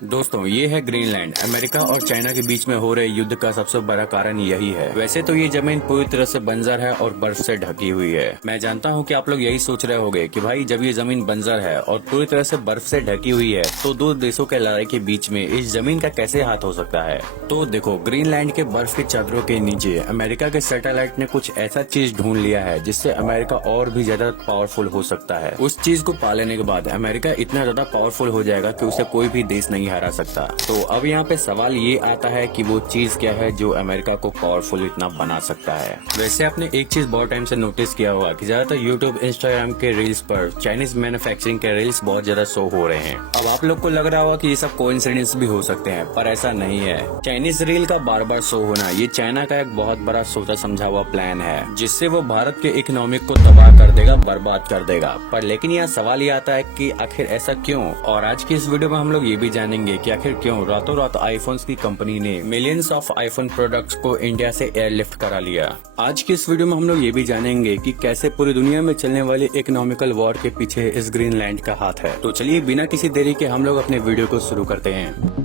दोस्तों ये है ग्रीनलैंड। अमेरिका और चाइना के बीच में हो रहे युद्ध का सबसे बड़ा कारण यही है। वैसे तो ये जमीन पूरी तरह से बंजर है और बर्फ से ढकी हुई है। मैं जानता हूँ कि आप लोग यही सोच रहे होंगे कि भाई जब ये जमीन बंजर है और पूरी तरह से बर्फ से ढकी हुई है तो दो देशों के लड़ाई के बीच में इस जमीन का कैसे हाथ हो सकता है। तो देखो, ग्रीनलैंड के बर्फ की चादरों के नीचे अमेरिका के सैटेलाइट ने कुछ ऐसा चीज ढूंढ लिया है जिससे अमेरिका और भी ज्यादा पावरफुल हो सकता है। उस चीज को पा लेने के बाद अमेरिका इतना ज्यादा पावरफुल हो जाएगा कि उसे कोई भी देश नहीं हरा सकता। तो अब यहाँ पे सवाल ये आता है कि वो चीज क्या है जो अमेरिका को पावरफुल इतना बना सकता है। वैसे आपने एक चीज बहुत टाइम से नोटिस किया होगा कि ज्यादातर यूट्यूब इंस्टाग्राम के रील्स पर चाइनीज मैन्युफैक्चरिंग के रील्स बहुत ज्यादा शो हो रहे हैं। अब आप लोग को लग रहा होगा कि ये सब कोइंसिडेंस भी हो सकते हैं, पर ऐसा नहीं है। चाइनीज रील का बार बार शो होना ये चाइना का एक बहुत बड़ा सोचा समझा हुआ प्लान है जिससे वो भारत के इकोनॉमिक को तबाह कर देगा, बर्बाद कर देगा। पर लेकिन यहाँ सवाल ये आता है कि आखिर ऐसा क्यों। और आज की इस वीडियो में हम लोग ये भी जानेंगे कि आखिर क्यों रातों रात आईफोन्स की कंपनी ने मिलियंस ऑफ आईफोन प्रोडक्ट्स को इंडिया से एयरलिफ्ट करा लिया। आज की इस वीडियो में हम लोग ये भी जानेंगे कि कैसे पूरी दुनिया में चलने वाली इकोनॉमिकल वॉर के पीछे इस ग्रीनलैंड का हाथ है। तो चलिए बिना किसी देरी के हम लोग अपने वीडियो को शुरू करते हैं।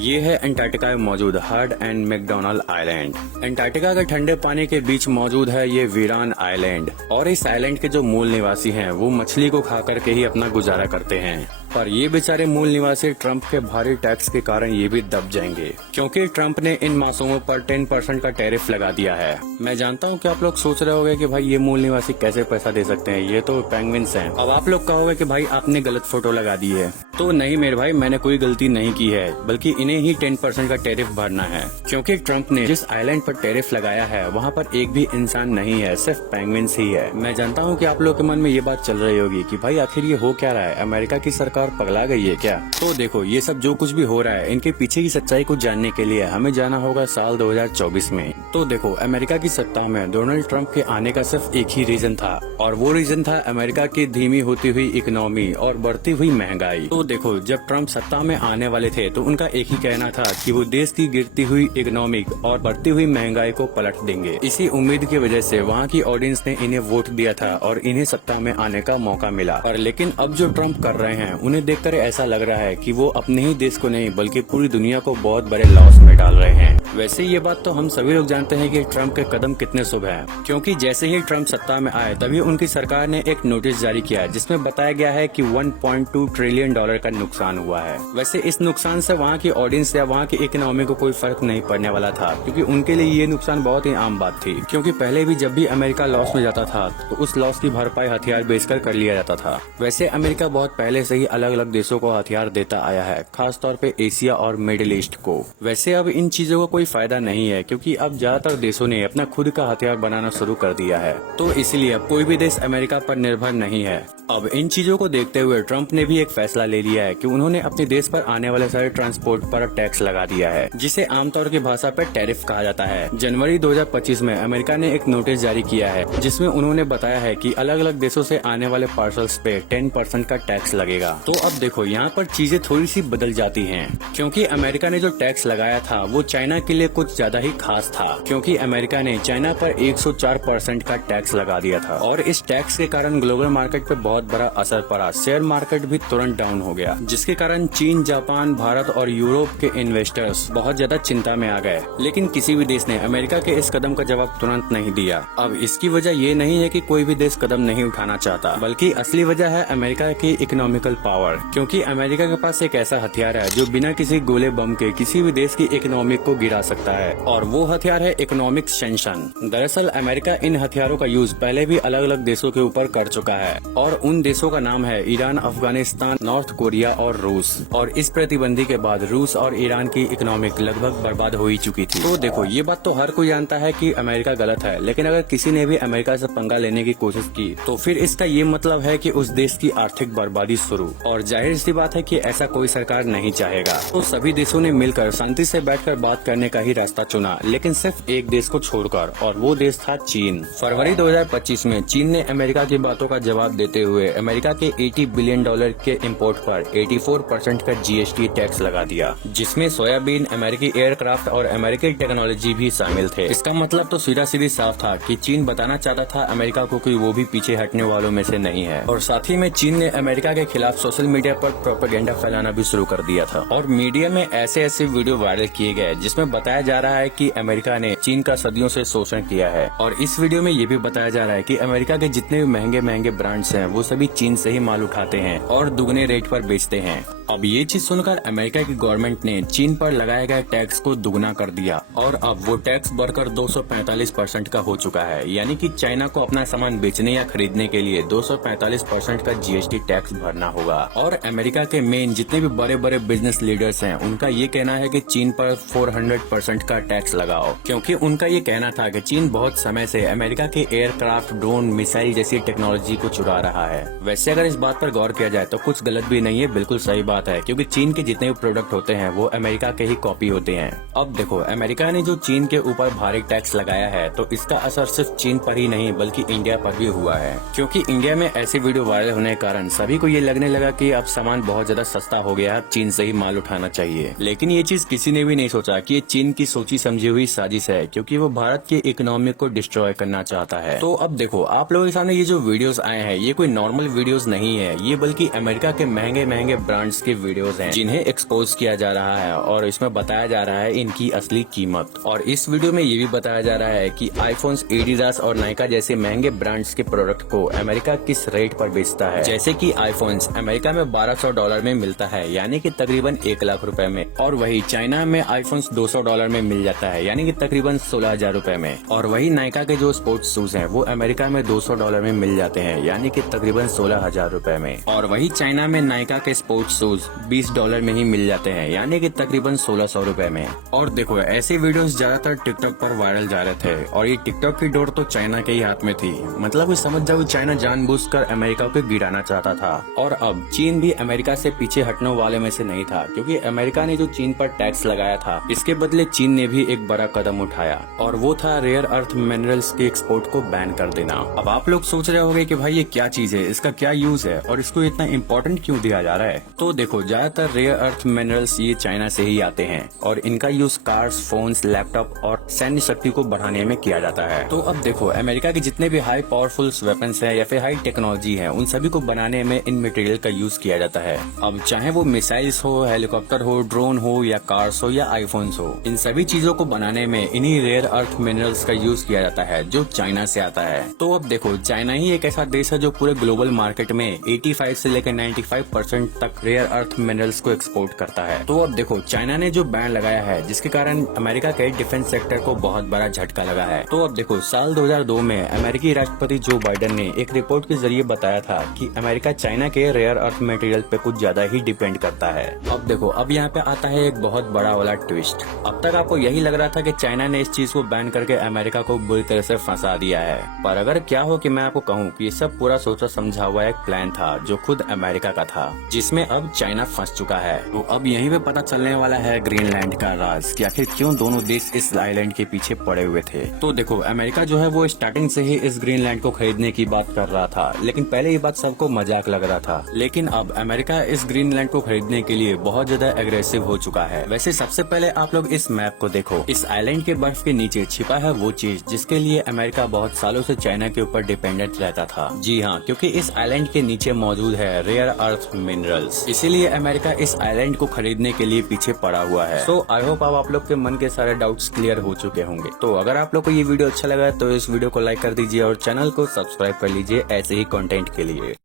ये है अंटार्कटिका में मौजूद Heard and McDonald Island. Antarctica के ठंडे पानी के बीच मौजूद है ये वीरान आइलैंड, और इस आइलैंड के जो मूल निवासी हैं वो मछली को खा करके ही अपना गुजारा करते हैं। पर ये बेचारे मूल निवासी ट्रंप के भारी टैक्स के कारण ये भी दब जाएंगे, क्योंकि ट्रंप ने इन मासूमों पर 10% का टैरिफ लगा दिया है। मैं जानता हूँ कि आप लोग सोच रहे होंगे कि भाई ये मूल निवासी कैसे पैसा दे सकते हैं, ये तो पेंगुइन्स हैं। अब आप लोग कहोगे कि भाई आपने गलत फोटो लगा दी है। तो नहीं मेरे भाई, मैंने कोई गलती नहीं की है, बल्कि इन्हें ही 10% का टैरिफ भरना है, क्योंकि ट्रंप ने जिस आइलैंड पर टैरिफ लगाया है वहाँ पर एक भी इंसान नहीं है, सिर्फ पेंगुइन्स ही है। मैं जानता हूँ कि आप लोग के मन में ये बात चल रही होगी कि भाई आखिर ये हो क्या रहा है, अमेरिका की सरकार पगला गई है क्या। तो देखो, ये सब जो कुछ भी हो रहा है इनके पीछे की सच्चाई को जानने के लिए हमें जाना होगा साल 2024 में। तो देखो, अमेरिका की सत्ता में डोनाल्ड ट्रंप के आने का सिर्फ एक ही रीजन था, और वो रीजन था अमेरिका की धीमी होती हुई इकोनॉमी और बढ़ती हुई महंगाई। तो देखो, जब ट्रंप सत्ता में आने वाले थे तो उनका एक ही कहना था कि वो देश की गिरती हुई इकोनॉमिक और बढ़ती हुई महंगाई को पलट देंगे। इसी उम्मीद की वजह से वहाँ की ऑडियंस ने इन्हें वोट दिया था और इन्हें सत्ता में आने का मौका मिला। और लेकिन अब जो ट्रंप कर रहे हैं उन्हें देखकर ऐसा लग रहा है कि वो अपने ही देश को नहीं बल्कि पूरी दुनिया को बहुत बड़े लॉस में डाल रहे हैं। वैसे ये बात तो हम सभी लोग जानते हैं कि ट्रंप के कदम कितने शुभ हैं, क्योंकि जैसे ही ट्रंप सत्ता में आए तभी उनकी सरकार ने एक नोटिस जारी किया जिसमें बताया गया है कि 1.2 ट्रिलियन डॉलर का नुकसान हुआ है। वैसे इस नुकसान से वहाँ की ऑडियंस या वहाँ की इकोनॉमी को कोई फर्क नहीं पड़ने वाला था, क्योंकि उनके लिए ये नुकसान बहुत ही आम बात थी, क्योंकि पहले भी जब भी अमेरिका लॉस में जाता था तो उस लॉस की भरपाई हथियार बेचकर कर लिया जाता था। वैसे अमेरिका बहुत पहले से ही अलग अलग देशों को हथियार देता आया है, खास तौर पे एशिया और मिडिल ईस्ट को। वैसे अब इन चीजों का कोई फायदा नहीं है, क्योंकि अब ज्यादातर देशों ने अपना खुद का हथियार बनाना शुरू कर दिया है, तो इसलिए अब कोई भी देश अमेरिका पर निर्भर नहीं है। अब इन चीजों को देखते हुए ट्रंप ने भी एक फैसला ले लिया है कि उन्होंने अपने देश पर आने वाले सारे ट्रांसपोर्ट पर टैक्स लगा दिया है, जिसे आमतौर की भाषा पर टैरिफ कहा जाता है। जनवरी 2025 में अमेरिका ने एक नोटिस जारी किया है जिसमें उन्होंने बताया है कि अलग अलग देशों से आने वाले पार्सल्स पे 10% का टैक्स लगेगा। तो अब देखो, यहाँ पर चीजें थोड़ी सी बदल जाती हैं, क्योंकि अमेरिका ने जो टैक्स लगाया था वो चाइना के लिए कुछ ज्यादा ही खास था, क्योंकि अमेरिका ने चाइना पर 104% का टैक्स लगा दिया था, और इस टैक्स के कारण ग्लोबल मार्केट पे बहुत बड़ा असर पड़ा। शेयर मार्केट भी तुरंत डाउन हो गया, जिसके कारण चीन, जापान, भारत और यूरोप के इन्वेस्टर्स बहुत ज्यादा चिंता में आ गए। लेकिन किसी भी देश ने अमेरिका के इस कदम का जवाब तुरंत नहीं दिया। अब इसकी वजह ये नहीं है कि कोई भी देश कदम नहीं उठाना चाहता, बल्कि असली वजह है अमेरिका की इकोनॉमिकल पावर, क्योंकि अमेरिका के पास एक ऐसा हथियार है जो बिना किसी गोले बम के किसी भी देश की इकोनॉमिक को गिरा सकता है, और वो हथियार है इकोनॉमिक सैंक्शन। दरअसल अमेरिका इन हथियारों का यूज पहले भी अलग अलग देशों के ऊपर कर चुका है, और उन देशों का नाम है ईरान, अफगानिस्तान, नॉर्थ कोरिया और रूस। और इस प्रतिबंधी के बाद रूस और ईरान की इकोनॉमिक लगभग बर्बाद हो ही चुकी थी। तो देखो, ये बात तो हर कोई जानता है कि अमेरिका गलत है, लेकिन अगर किसी ने भी अमेरिका से पंगा लेने की कोशिश की तो फिर इसका ये मतलब है कि उस देश की आर्थिक बर्बादी शुरू। और जाहिर सी बात है कि ऐसा कोई सरकार नहीं चाहेगा। तो सभी देशों ने मिलकर शांति से बैठकर बात करने करने का ही रास्ता चुना, लेकिन सिर्फ एक देश को छोड़कर, और वो देश था चीन। फरवरी 2025 में चीन ने अमेरिका की बातों का जवाब देते हुए अमेरिका के $80 बिलियन के इम्पोर्ट पर 84% का GST टैक्स लगा दिया, जिसमें सोयाबीन, अमेरिकी एयरक्राफ्ट और अमेरिकी टेक्नोलॉजी भी शामिल थे। इसका मतलब तो सीधा सीधी साफ था कि चीन बताना चाहता था अमेरिका को कि वो भी पीछे हटने वालों में से नहीं है। और साथ ही में चीन ने अमेरिका के खिलाफ सोशल मीडिया पर प्रोपेगेंडा फैलाना भी शुरू कर दिया था, और मीडिया में ऐसे वीडियो वायरल किए गए जिसमें बताया जा रहा है कि अमेरिका ने चीन का सदियों से शोषण किया है। और इस वीडियो में ये भी बताया जा रहा है कि अमेरिका के जितने भी महंगे महंगे ब्रांड्स हैं वो सभी चीन से ही माल उठाते हैं और दुगने रेट पर बेचते हैं। अब ये चीज सुनकर अमेरिका की गवर्नमेंट ने चीन पर लगाए गए टैक्स को दुगना कर दिया, और अब वो टैक्स बढ़कर 245% का हो चुका है। यानी कि चाइना को अपना सामान बेचने या खरीदने के लिए 245% का GST टैक्स भरना होगा। और अमेरिका के मेन जितने भी बड़े बड़े बिजनेस लीडर्स हैं उनका ये कहना है कि चीन पर 400% का टैक्स लगाओ, क्योंकि उनका ये कहना था कि चीन बहुत समय से अमेरिका के एयरक्राफ्ट, ड्रोन, मिसाइल जैसी टेक्नोलॉजी को चुरा रहा है। वैसे अगर इस बात पर गौर किया जाए तो कुछ गलत भी नहीं है, बिल्कुल सही बात है, क्योंकि चीन के जितने भी प्रोडक्ट होते हैं वो अमेरिका के ही कॉपी होते हैं। अब देखो, अमेरिका ने जो चीन के ऊपर भारी टैक्स लगाया है तो इसका असर सिर्फ चीन पर ही नहीं बल्कि इंडिया पर भी हुआ है, क्योंकि इंडिया में ऐसी वीडियो वायरल होने के कारण सभी को ये लगने लगा कि अब सामान बहुत ज्यादा सस्ता हो गया है, चीन से ही माल उठाना चाहिए। लेकिन ये चीज किसी ने भी नहीं सोचा कि ये चीन की सोची समझी हुई साजिश है, क्योंकि वो भारत के इकोनॉमी को डिस्ट्रॉय करना चाहता है। तो अब देखो, आप लोगों के सामने ये जो वीडियोस आए हैं ये कोई नॉर्मल वीडियोस नहीं है, ये बल्कि अमेरिका के महंगे महंगे ब्रांड्स के वीडियोस हैं जिन्हें एक्सपोज किया जा रहा है, और इसमें बताया जा रहा है इनकी असली कीमत। और इस वीडियो में ये भी बताया जा रहा है कि आईफोन्स, एडिडास और नाइका जैसे महंगे ब्रांड्स के प्रोडक्ट को अमेरिका किस रेट पर बेचता है। जैसे कि आईफोन्स अमेरिका में $1200 में मिलता है, यानी कि तकरीबन 1 लाख रुपए में, और वही चाइना में आईफोन्स $200 में मिल जाता है, यानी कि तकरीबन 16,000 रुपए में। और वही नाइका के जो स्पोर्ट्स शूज हैं वो अमेरिका में $200 में मिल जाते हैं, यानी कि तकरीबन 16,000 रुपए में। और वही चाइना में नाइका के स्पोर्ट्स शूज $20 में ही मिल जाते हैं, यानी कि तकरीबन 1600 रुपए में। और देखो, ऐसे वीडियोस ज्यादातर टिकटॉक पर वायरल जा रहे थे, और ये टिकटॉक की डोर तो चाइना के ही हाथ में थी। मतलब समझ जाओ, चाइना जानबूझकर अमेरिका को गिराना चाहता था। और अब चीन भी अमेरिका से पीछे हटने वाले में से नहीं था, क्योंकि अमेरिका ने जो चीन पर टैक्स लगाया था इसके बदले चीन ने भी एक बड़ा कदम उठाया, और वो था रेयर अर्थ मिनरल्स के एक्सपोर्ट को बैन कर देना। अब आप लोग सोच रहे होंगे कि भाई ये क्या चीज है, इसका क्या यूज है और इसको इतना इम्पोर्टेंट क्यों दिया जा रहा है। तो देखो, ज्यादातर रेयर अर्थ मिनरल्स ये चाइना से ही आते हैं, और इनका यूज कार्स, फोन्स, लैपटॉप और सैन्य शक्ति को बढ़ाने में किया जाता है। तो अब देखो, अमेरिका के जितने भी हाई पावरफुल वेपन्स हैं या फिर हाई टेक्नोलॉजी है, उन सभी को बनाने में इन मटेरियल का यूज किया जाता है। अब चाहे वो मिसाइल्स हो, हेलीकॉप्टर हो, ड्रोन हो या कार्स हो या आईफोन्स हो, इन सभी चीजों को बनाने में इन्हीं रेयर अर्थ मिनरल्स का यूज किया जाता है जो चाइना से आता है। तो अब देखो, चाइना ही एक ऐसा देश है जो पूरे ग्लोबल मार्केट में 85 से लेकर 95% तक रेयर अर्थ मिनरल्स को एक्सपोर्ट करता है। तो अब देखो, चाइना ने जो बैन लगाया है जिसके कारण अमेरिका के डिफेंस सेक्टर को बहुत बड़ा झटका लगा है। तो अब देखो, साल 2002 में अमेरिकी राष्ट्रपति जो बाइडेन ने एक रिपोर्ट के जरिए बताया था कि अमेरिका चाइना के रेयर अर्थ मटेरियल पे कुछ ज्यादा ही डिपेंड करता है। अब देखो, अब यहाँ पे आता है एक बहुत बड़ा वाला ट्विस्ट। अब तक आपको यही लग रहा था कि चाइना ने इस चीज को बैन करके अमेरिका को बुरी तरह से फंसा दिया है, पर अगर क्या हो कि मैं आपको कहूँ कि ये सब पूरा सोचा समझा हुआ एक प्लान था जो खुद अमेरिका का था, जिसमें अब चाइना फंस चुका है। तो अब यहीं पे पता चलने वाला है ग्रीनलैंड का राज कि आखिर क्यों दोनों देश इस आइलैंड के पीछे पड़े हुए थे। तो देखो, अमेरिका जो है वो स्टार्टिंग से ही इस ग्रीनलैंड को खरीदने की बात कर रहा था, लेकिन पहले ये बात सबको मजाक लग रहा था। लेकिन अब अमेरिका इस ग्रीनलैंड को खरीदने के लिए बहुत ज्यादा एग्रेसिव हो चुका है। वैसे सबसे पहले आप लोग इस मैप को देखो, इस आइलैंड के बर्फ के नीचे छिपा है वो चीज जिसके लिए अमेरिका बहुत सालों से चाइना के ऊपर डिपेंडेंट रहता था। जी हाँ, क्योंकि इस आइलैंड के नीचे मौजूद है रेयर अर्थ मिनरल्स, इसीलिए अमेरिका इस आइलैंड को खरीदने के लिए पीछे पड़ा हुआ है। सो आई होप आप लोग के मन के सारे डाउट्स क्लियर हो चुके होंगे। तो अगर आप लोग को ये वीडियो अच्छा लगा तो इस वीडियो को लाइक कर दीजिए और चैनल को सब्सक्राइब कर लीजिए ऐसे ही कंटेंट के लिए।